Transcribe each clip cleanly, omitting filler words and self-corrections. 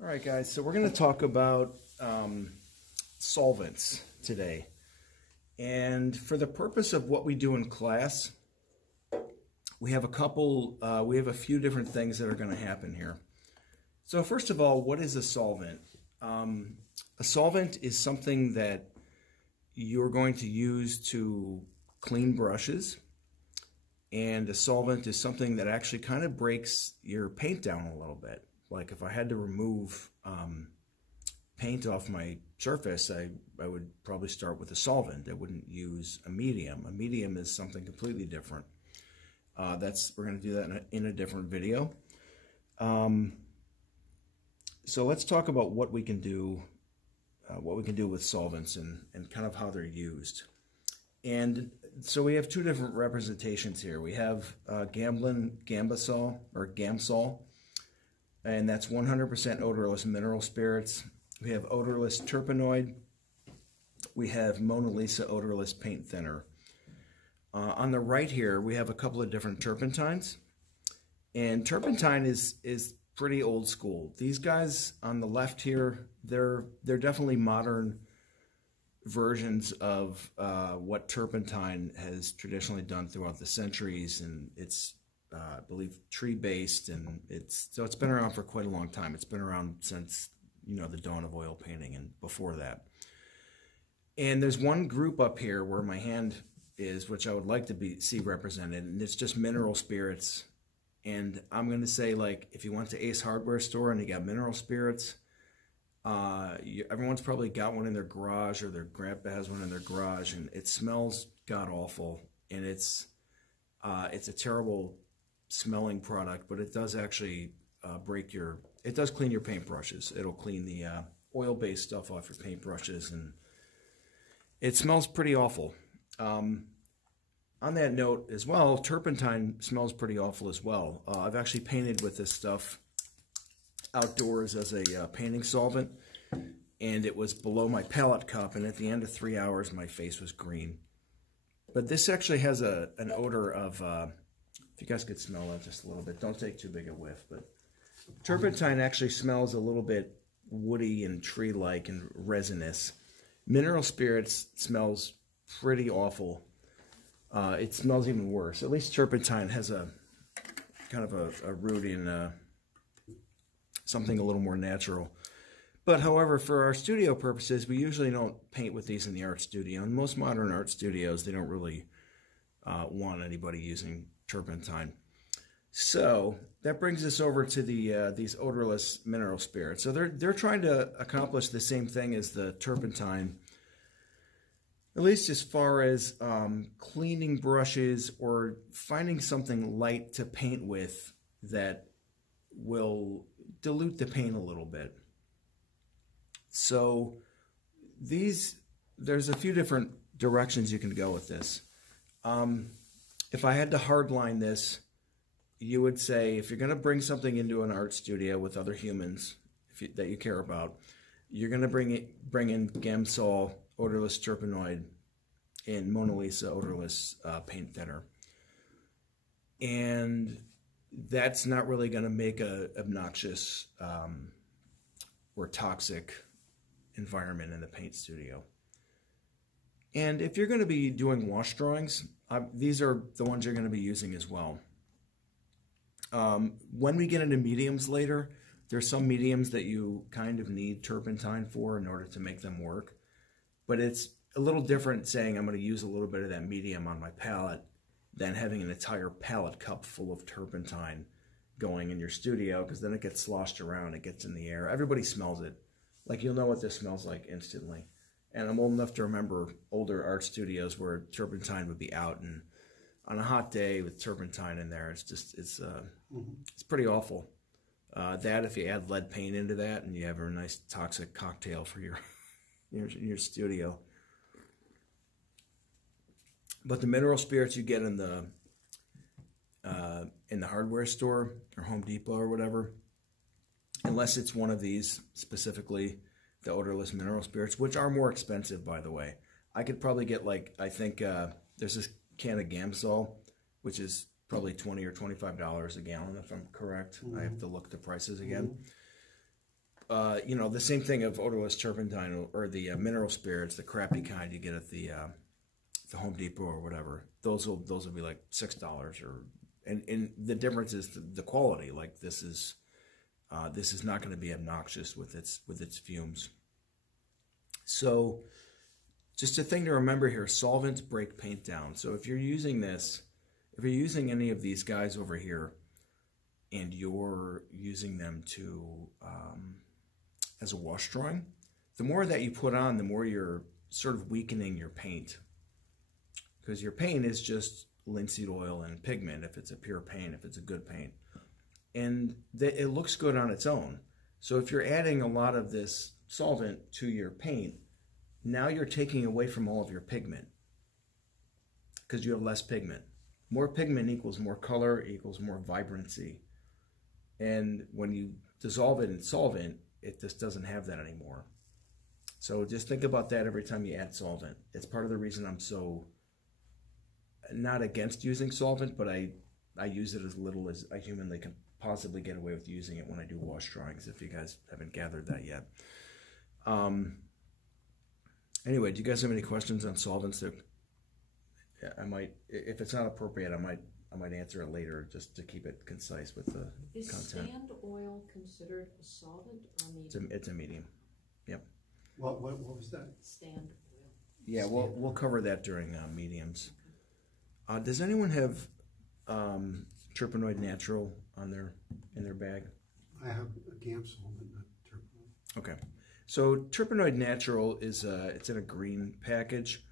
All right, guys, so we're going to talk about solvents today. And for the purpose of what we do in class, we have a few different things that are going to happen here. So first of all, what is a solvent? A solvent is something that you're going to use to clean brushes. And a solvent is something that actually kind of breaks your paint down a little bit. Like if I had to remove paint off my surface, I would probably start with a solvent. I wouldn't use a medium. A medium is something completely different. We're going to do that in a different video. So let's talk about what we can do with solvents and kind of how they're used. And so we have two different representations here. We have Gambasol or Gamsol, and that's 100% odorless mineral spirits. We have odorless terpenoid. We have Mona Lisa odorless paint thinner. On the right here, we have a couple of different turpentines. And turpentine is pretty old school. These guys on the left here, they're definitely modern versions of what turpentine has traditionally done throughout the centuries, and it's I believe tree-based, and it's been around for quite a long time. It's been around since the dawn of oil painting and before that. And there's one group up here where my hand is, which I would like to see represented, and it's just mineral spirits. And I'm going to say, like, if you went to Ace Hardware store and you got mineral spirits, everyone's probably got one in their garage, or their grandpa has one in their garage, and it smells god-awful, and it's a terrible smelling product, but it does actually it does clean your paintbrushes. It'll clean the oil-based stuff off your paintbrushes, and it smells pretty awful. On that note as well, turpentine smells pretty awful as well. I've actually painted with this stuff outdoors as a painting solvent, and it was below my palette cup, and at the end of 3 hours my face was green. But this actually has an odor of, if you guys could smell that just a little bit, don't take too big a whiff, but turpentine actually smells a little bit woody and tree-like and resinous. Mineral spirits smells pretty awful. It smells even worse. At least turpentine has a kind of a root in something a little more natural. But however, for our studio purposes, we usually don't paint with these in the art studio. In most modern art studios, they don't really want anybody using turpentine. So that brings us over to these odorless mineral spirits. So they're trying to accomplish the same thing as the turpentine, at least as far as cleaning brushes or finding something light to paint with that will dilute the paint a little bit. So there's a few different directions you can go with this. If I had to hardline this, you would say if you're going to bring something into an art studio with other humans that you care about, you're going to bring in Gamsol odorless terpenoid and Mona Lisa odorless paint thinner. And that's not really going to make a obnoxious or toxic environment in the paint studio. And if you're going to be doing wash drawings, these are the ones you're going to be using as well. When we get into mediums later, there's some mediums that you kind of need turpentine for in order to make them work. But it's a little different saying I'm going to use a little bit of that medium on my palette than having an entire palette cup full of turpentine going in your studio, because then it gets sloshed around, it gets in the air. Everybody smells it. Like, you'll know what this smells like instantly. And I'm old enough to remember older art studios where turpentine would be out, and on a hot day with turpentine in there, it's pretty awful. That, if you add lead paint into that, and you have a nice toxic cocktail for your studio. But the mineral spirits you get in the hardware store or Home Depot or whatever, unless it's one of these specifically, the odorless mineral spirits, which are more expensive, by the way. I could probably get, like, I think there's this can of Gamsol, which is probably $20 or $25 a gallon, if I'm correct. I have to look at the prices again. you know, the same thing of odorless turpentine or the mineral spirits, the crappy kind you get at the Home Depot or whatever. Those will be like $6 or, and the difference is the quality. Like this is not going to be obnoxious with its fumes. So just a thing to remember here: solvents break paint down. So if you're using this, if you're using any of these guys over here, and you're using them to as a wash drawing, the more that you put on, the more you're sort of weakening your paint, because your paint is just linseed oil and pigment if it's a pure paint, if it's a good paint, and it looks good on its own. So if you're adding a lot of this solvent to your paint, now you're taking away from all of your pigment because you have less pigment. More pigment equals more color, equals more vibrancy. And when you dissolve it in solvent, it just doesn't have that anymore. So just think about that every time you add solvent. It's part of the reason I'm so not against using solvent, but I use it as little as I humanly can possibly get away with using it when I do wash drawings, if you guys haven't gathered that yet. Anyway, do you guys have any questions on solvents? Yeah, I might, if it's not appropriate, I might answer it later just to keep it concise with the Is content. stand oil considered a solvent or medium? It's a medium. Yep. What was that? Stand oil. Yeah, we'll cover that during mediums. Does anyone have Terpenoid Natural in their bag? I have a Gamsol, but not Terpenoid. Okay. So Terpenoid Natural is it's in a green package,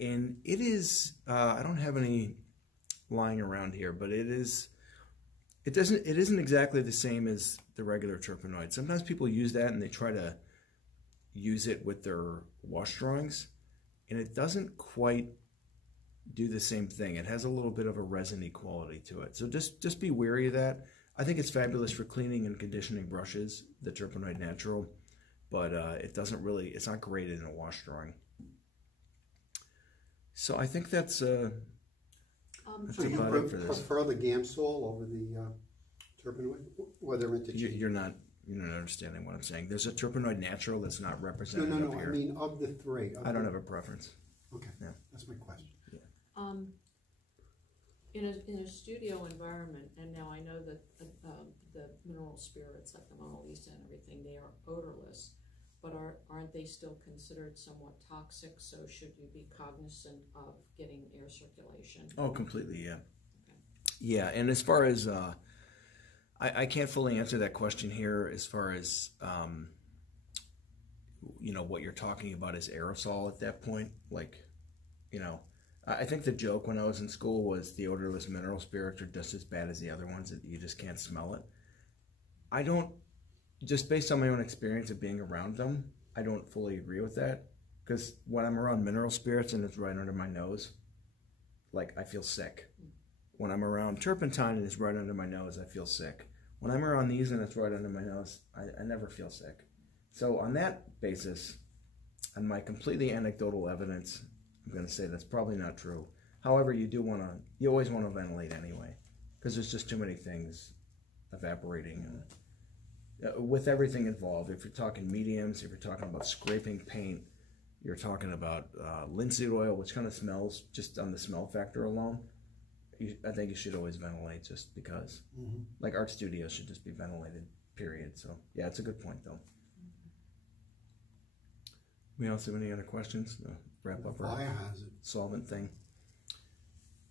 and it is I don't have any lying around here, but it isn't exactly the same as the regular terpenoid. Sometimes people use that and they try to use it with their wash drawings, and it doesn't quite do the same thing. It has a little bit of a resiny quality to it. So just be wary of that. I think it's fabulous for cleaning and conditioning brushes, the Terpenoid Natural, but it's not great in a wash drawing. So I think that's So you about it for this. prefer the Gamsol over the Terpenoid, whether interchangeable? You're not understanding what I'm saying. There's a Terpenoid Natural that's not represented up No. here. I mean, of the three. I don't have a preference. Okay, Yeah. that's my question. Yeah. In a studio environment, and now I know that the mineral spirits like the Mona Lisa and everything, they are odorless, but aren't they still considered somewhat toxic? So should you be cognizant of getting air circulation? Oh, completely, yeah. Okay. Yeah, and as far as, I can't fully answer that question here as far as, what you're talking about is aerosol at that point. Like, I think the joke when I was in school was the odorless mineral spirits are just as bad as the other ones, that you just can't smell it. I don't, just based on my own experience of being around them, I don't fully agree with that. Because when I'm around mineral spirits and it's right under my nose, like, I feel sick. When I'm around turpentine and it's right under my nose, I feel sick. When I'm around these and it's right under my nose, I never feel sick. So on that basis, on my completely anecdotal evidence, I'm going to say that's probably not true. However, you always want to ventilate anyway, because there's just too many things evaporating. With everything involved, if you're talking mediums, if you're talking about scraping paint, you're talking about linseed oil, which kind of smells just on the smell factor alone. I think you should always ventilate just because. Mm-hmm. Like art studios should just be ventilated, period. So yeah, it's a good point though. We also have any other questions to wrap up our Biohazard. solvent thing?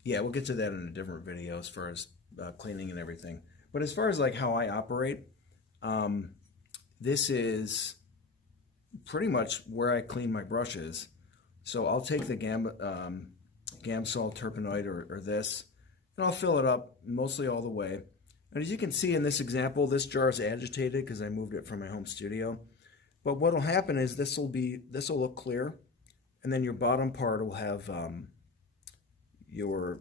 Yeah, we'll get to that in a different video as far as cleaning and everything. But as far as like how I operate, this is pretty much where I clean my brushes. So I'll take the Gamsol Terpenoid or this, and I'll fill it up mostly all the way. And as you can see in this example, this jar is agitated because I moved it from my home studio. But what will happen is this will look clear, and then your bottom part will have your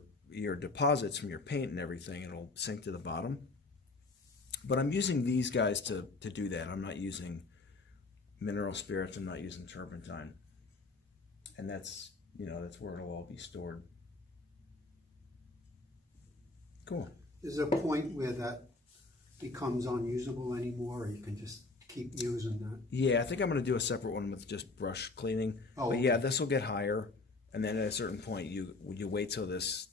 deposits from your paint and everything, and it'll sink to the bottom. But I'm using these guys to do that. I'm not using mineral spirits. I'm not using turpentine, and that's where it'll all be stored. Cool. Is there a point where that becomes unusable anymore, or you can just keep using that. Yeah, I think I'm going to do a separate one with just brush cleaning. Oh, but yeah, okay. this will get higher, and then at a certain point, you wait till this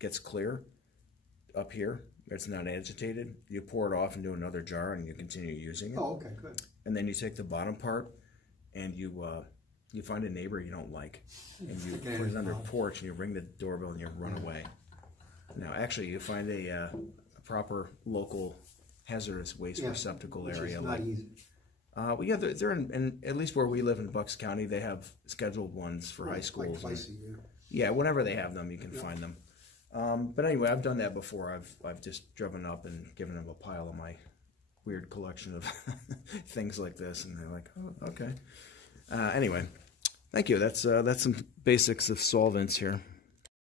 gets clear up here. It's not agitated. You pour it off into another jar, and you continue using it. Oh, okay, good. And then you take the bottom part, and you find a neighbor you don't like, and you put it on their porch, and you ring the doorbell, and you run away. Now, actually, you find a proper local hazardous waste receptacle Which area. is not easy. Well, yeah, they're in at least where we live in Bucks County, they have scheduled ones for high schools. Like twice a year. Yeah, whenever they have them, you can find them. But anyway, I've done that before. I've just driven up and given them a pile of my weird collection of things like this, and they're like, "Oh, okay." Anyway, thank you. That's some basics of solvents here.